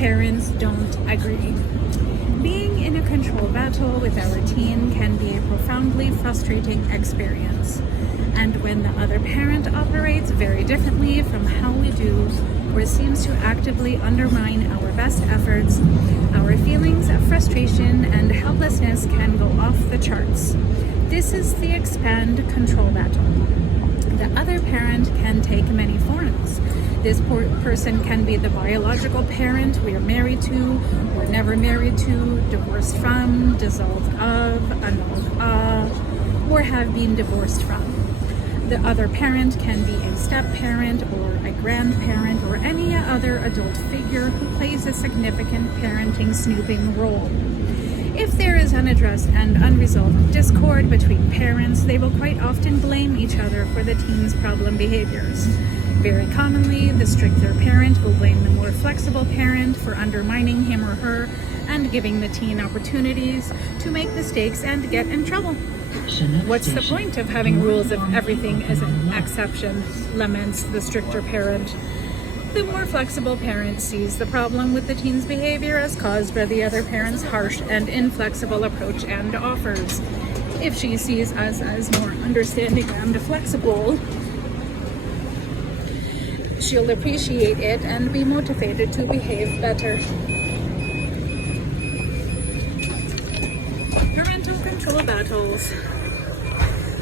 parents don't agree. Being in a control battle with our teen can be a profoundly frustrating experience. And when the other parent operates very differently from how we do, or seems to actively undermine our best efforts, our feelings of frustration and helplessness can go off the charts. This is the expand control battle. The other parent can take many forms. This person can be the biological parent we are married to, or never married to, divorced from, dissolved of, annulled of, or have been divorced from. The other parent can be a step-parent or a grandparent or any other adult figure who plays a significant parenting snooping role. If there is unaddressed and unresolved discord between parents, they will quite often blame each other for the teen's problem behaviors. Very commonly, the stricter parent will blame the more flexible parent for undermining him or her and giving the teen opportunities to make mistakes and get in trouble. What's the point of having rules if everything is an exception? Laments the stricter parent. The more flexible parent sees the problem with the teen's behavior as caused by the other parent's harsh and inflexible approach and offers. If she sees us as more understanding and flexible, she'll appreciate it and be motivated to behave better. Parental control battles.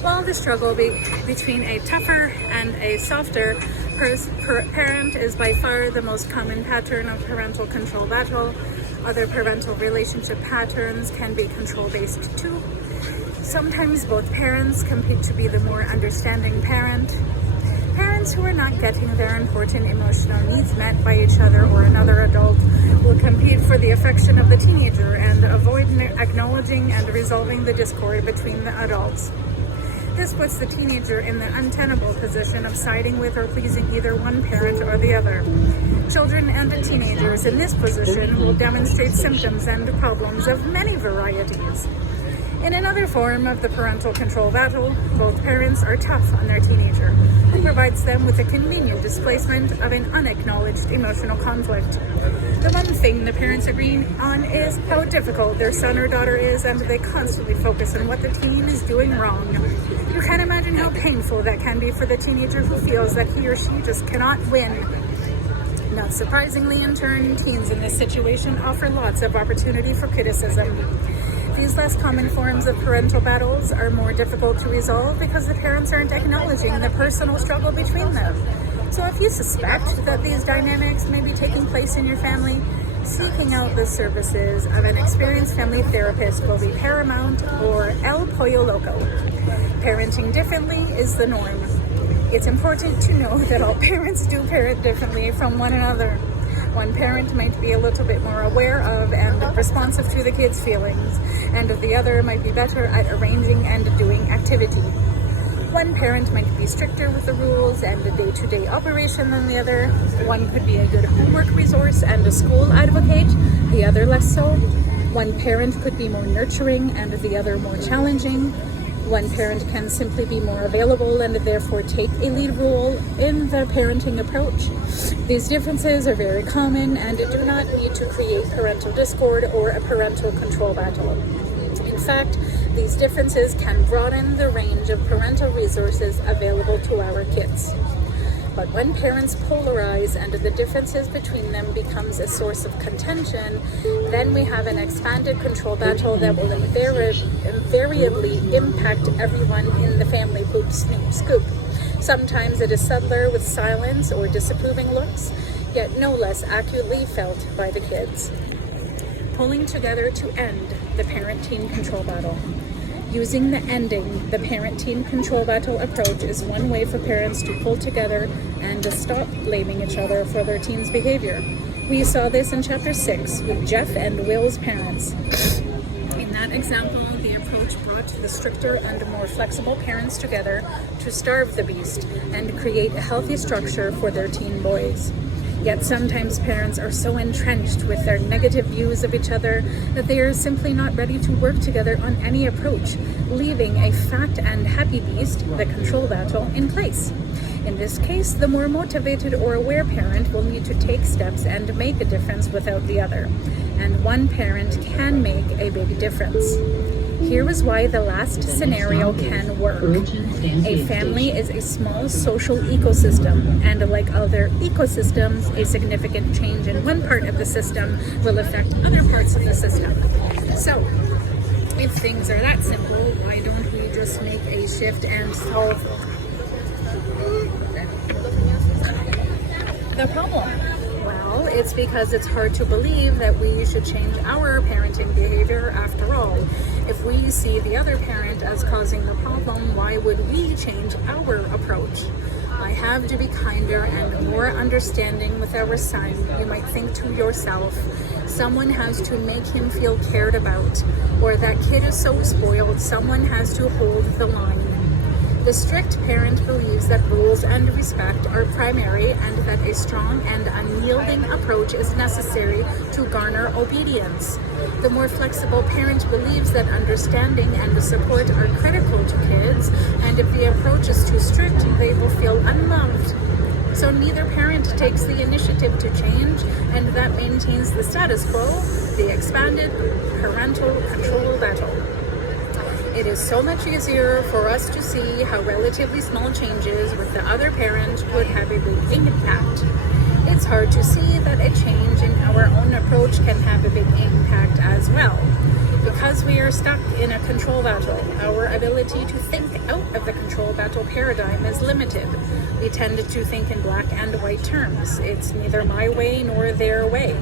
While the struggle between a tougher and a softer parent is by far the most common pattern of parental control battle, other parental relationship patterns can be control-based too. Sometimes both parents compete to be the more understanding parent. Parents who are not getting their important emotional needs met by each other or another adult will compete for the affection of the teenager and avoid acknowledging and resolving the discord between the adults. This puts the teenager in the untenable position of siding with or pleasing either one parent or the other. Children and teenagers in this position will demonstrate symptoms and problems of many varieties. In another form of the parental control battle, both parents are tough on their teenager, who provides them with a convenient displacement of an unacknowledged emotional conflict. The one thing the parents agree on is how difficult their son or daughter is, and they constantly focus on what the teen is doing wrong. You can imagine how painful that can be for the teenager who feels that he or she just cannot win. Not surprisingly, in turn, teens in this situation offer lots of opportunity for criticism. These less common forms of parental battles are more difficult to resolve because the parents aren't acknowledging the personal struggle between them. So if you suspect that these dynamics may be taking place in your family, seeking out the services of an experienced family therapist will be paramount, or el pollo loco. Parenting differently is the norm. It's important to know that all parents do parent differently from one another. One parent might be a little bit more aware of and responsive to the kids' feelings, and the other might be better at arranging and doing activity. One parent might be stricter with the rules and the day-to-day operation than the other. One could be a good homework resource and a school advocate, the other less so. One parent could be more nurturing and the other more challenging. One parent can simply be more available and therefore take a lead role in the parenting approach. These differences are very common and do not need to create parental discord or a parental control battle. In fact, these differences can broaden the range of parental resources available to our kids. But when parents polarize and the differences between them becomes a source of contention, then we have an expanded control battle that will invariably impact everyone in the family. Poop, snoop, scoop. Sometimes it is subtler with silence or disapproving looks, yet no less acutely felt by the kids. Pulling together to end the parent-teen control battle. Using the ending the parent-teen control battle approach is one way for parents to pull together and to stop blaming each other for their teen's behavior. We saw this in Chapter 6 with Jeff and Will's parents. In that example, the approach brought the stricter and more flexible parents together to starve the beast and create a healthy structure for their teen boys. Yet sometimes parents are so entrenched with their negative views of each other that they are simply not ready to work together on any approach, leaving a fat and happy beast, the control battle, in place. In this case, the more motivated or aware parent will need to take steps and make a difference without the other. And one parent can make a big difference. Here is why the last scenario can work. A family is a small social ecosystem, and like other ecosystems, a significant change in one part of the system will affect other parts of the system. So, if things are that simple, why don't we just make a shift and solve the problem? Well, it's because it's hard to believe that we should change our parenting behavior after all. If we see the other parent as causing the problem, why would we change our approach? I have to be kinder and more understanding with our son. You might think to yourself, someone has to make him feel cared about, or that kid is so spoiled, someone has to hold the line. The strict parent believes that rules and respect are primary and that a strong and unyielding approach is necessary to garner obedience. The more flexible parent believes that understanding and support are critical to kids, and if the approach is too strict, they will feel unloved. So neither parent takes the initiative to change, and that maintains the status quo, the expanded parental control battle. It is so much easier for us to see how relatively small changes with the other parent would have a big impact. It's hard to see that a change in our own approach can have a big impact as well. Because we are stuck in a control battle, our ability to think out of the control battle paradigm is limited. We tend to think in black and white terms. It's neither my way nor their way.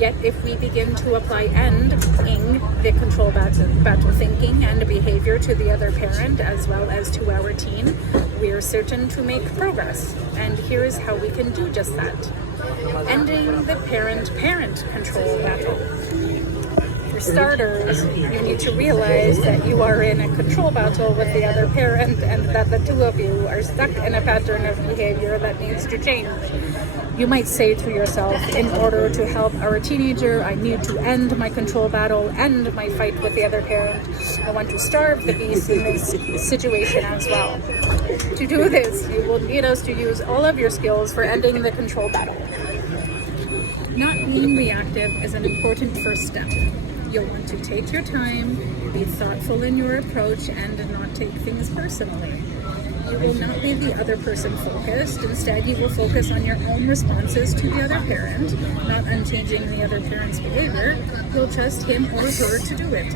Yet if we begin to apply the control battle thinking and behavior to the other parent as well as to our teen, we are certain to make progress. And here is how we can do just that. Ending the parent-parent control battle. For starters, you need to realize that you are in a control battle with the other parent and that the two of you are stuck in a pattern of behavior that needs to change. You might say to yourself, in order to help our teenager, I need to end my control battle, end my fight with the other parent. I want to starve the beast in this situation as well. To do this, you will need us to use all of your skills for ending the control battle. Not being reactive is an important first step. You'll want to take your time, be thoughtful in your approach, and not take things personally. You will not be the other person focused. Instead, you will focus on your own responses to the other parent, not on changing the other parent's behavior. You'll trust him or her to do it.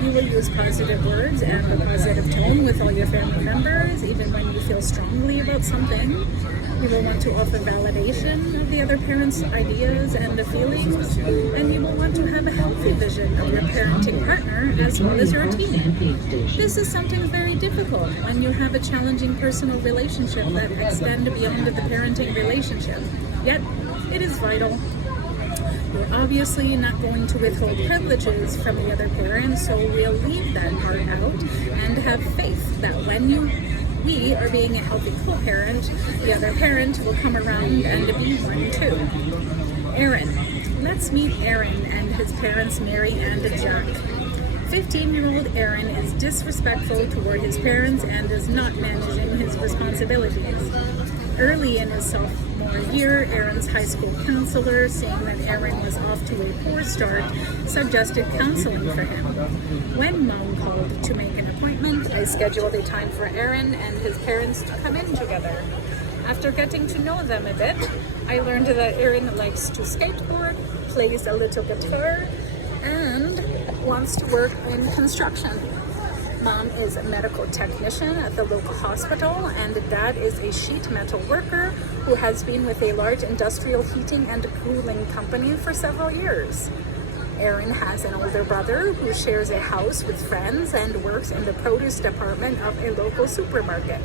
You will use positive words and a positive tone with all your family members, even when you feel strongly about something. You will want to offer validation of the other parent's ideas and feelings, and you will want to have a healthy vision of your parenting partner as well as your teen. This is something very difficult when you have a challenging personal relationship that extends beyond the parenting relationship. Yet, it is vital. You're obviously not going to withhold privileges from the other parent, so we'll leave that part out and have faith that when we are being a healthy co-parent, the other parent will come around and be one too. Aaron. Let's meet Aaron and his parents Mary and Jack. 15-year-old Aaron is disrespectful toward his parents and is not managing his responsibilities. Early in his sophomore year, Aaron's high school counselor, seeing that Aaron was off to a poor start, suggested counseling for him. When Mom called to make an appointment, I scheduled a time for Aaron and his parents to come in together. After getting to know them a bit, I learned that Aaron likes to skateboard, plays a little guitar, and wants to work in construction. Mom is a medical technician at the local hospital, and Dad is a sheet metal worker who has been with a large industrial heating and cooling company for several years. Aaron has an older brother who shares a house with friends and works in the produce department of a local supermarket.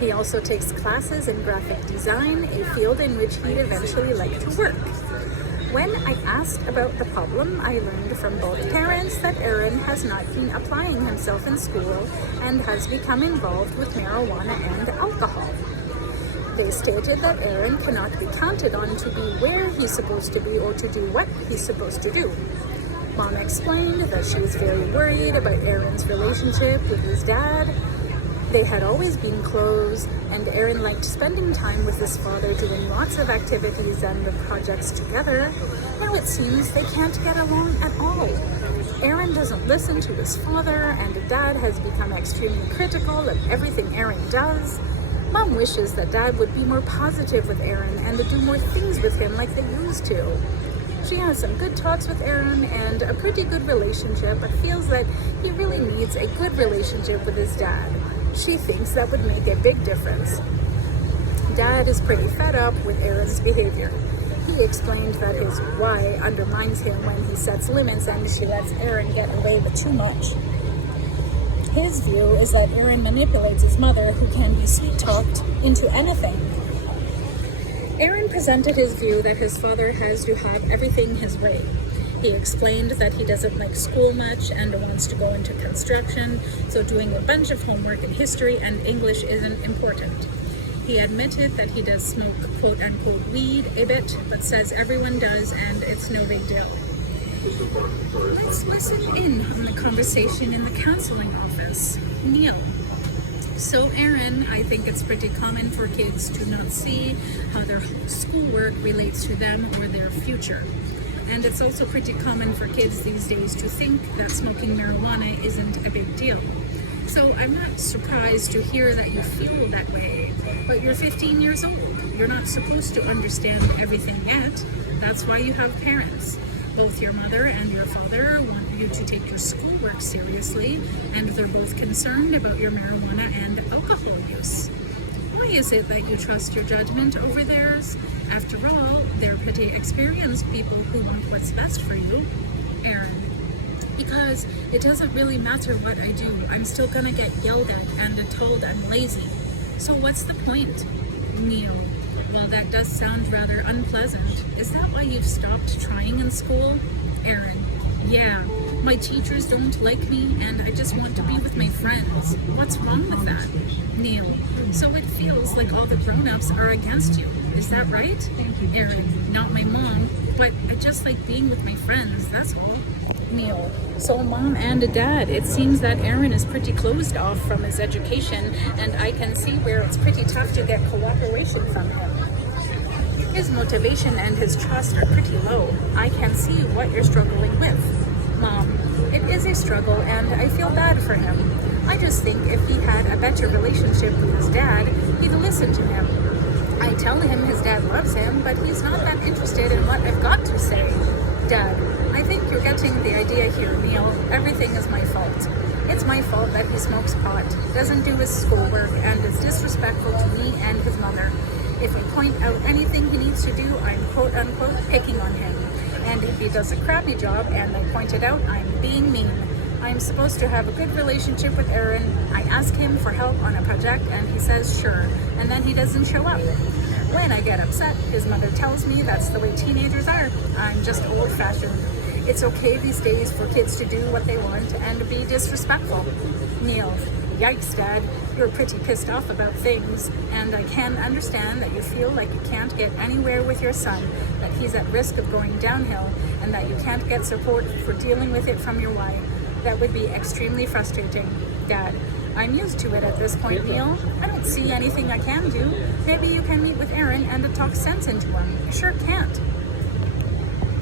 He also takes classes in graphic design, a field in which he'd eventually like to work. When I asked about the problem, I learned from both parents that Aaron has not been applying himself in school and has become involved with marijuana and alcohol. They stated that Aaron cannot be counted on to be where he's supposed to be or to do what he's supposed to do. Mom explained that she is very worried about Aaron's relationship with his dad. They had always been close, and Aaron liked spending time with his father, doing lots of activities and projects together. Now it seems they can't get along at all. Aaron doesn't listen to his father, and Dad has become extremely critical of everything Aaron does. Mom wishes that Dad would be more positive with Aaron and to do more things with him like they used to. She has some good talks with Aaron and a pretty good relationship, but feels that he really needs a good relationship with his dad. She thinks that would make a big difference. Dad is pretty fed up with Aaron's behavior. He explained that his why undermines him when he sets limits and she lets Aaron get away with too much. His view is that Aaron manipulates his mother, who can be sweet-talked into anything. Aaron presented his view that his father has to have everything his way. He explained that he doesn't like school much and wants to go into construction, so doing a bunch of homework in history and English isn't important. He admitted that he does smoke quote-unquote weed a bit, but says everyone does and it's no big deal. Let's listen in on the conversation in the counseling office. Neil. So Aaron, I think it's pretty common for kids to not see how their schoolwork relates to them or their future. And it's also pretty common for kids these days to think that smoking marijuana isn't a big deal. So I'm not surprised to hear that you feel that way, but you're 15 years old. You're not supposed to understand everything yet. That's why you have parents. Both your mother and your father want you to take your schoolwork seriously, and they're both concerned about your marijuana and alcohol use. Why is it that you trust your judgment over theirs? After all, they're pretty experienced people who want what's best for you. Aaron. Because it doesn't really matter what I do. I'm still gonna get yelled at and told I'm lazy. So what's the point? Neil. Well, that does sound rather unpleasant. Is that why you've stopped trying in school? Aaron. Yeah, my teachers don't like me and I just want to be with my friends. What's wrong with that? Neil. So it feels like all the grown-ups are against you. Is that right? Aaron. Not my mom, but I just like being with my friends, that's all. Neil. So mom and dad, it seems that Aaron is pretty closed off from his education, and I can see where it's pretty tough to get cooperation from him. His motivation and his trust are pretty low. I can see what you're struggling with. Mom, it is a struggle and I feel bad for him. I just think if he had a better relationship with his dad, he'd listen to him. I tell him his dad loves him, but he's not that interested in what I've got to say. Dad, I think you're getting the idea here, Neil. Everything is my fault. It's my fault that he smokes pot, doesn't do his schoolwork, and is disrespectful to me and his mother. If I point out anything he needs to do, I'm quote-unquote picking on him. And if he does a crappy job and I point it out, I'm being mean. I'm supposed to have a good relationship with Aaron. I ask him for help on a project and he says sure, and then he doesn't show up. When I get upset, his mother tells me that's the way teenagers are. I'm just old-fashioned. It's okay these days for kids to do what they want and be disrespectful. Neil. Yikes, Dad. You're pretty pissed off about things, and I can understand that you feel like you can't get anywhere with your son, that he's at risk of going downhill, and that you can't get support for dealing with it from your wife. That would be extremely frustrating. Dad, I'm used to it at this point, Neil. I don't see anything I can do. Maybe you can meet with Aaron and talk sense into him. I sure can't.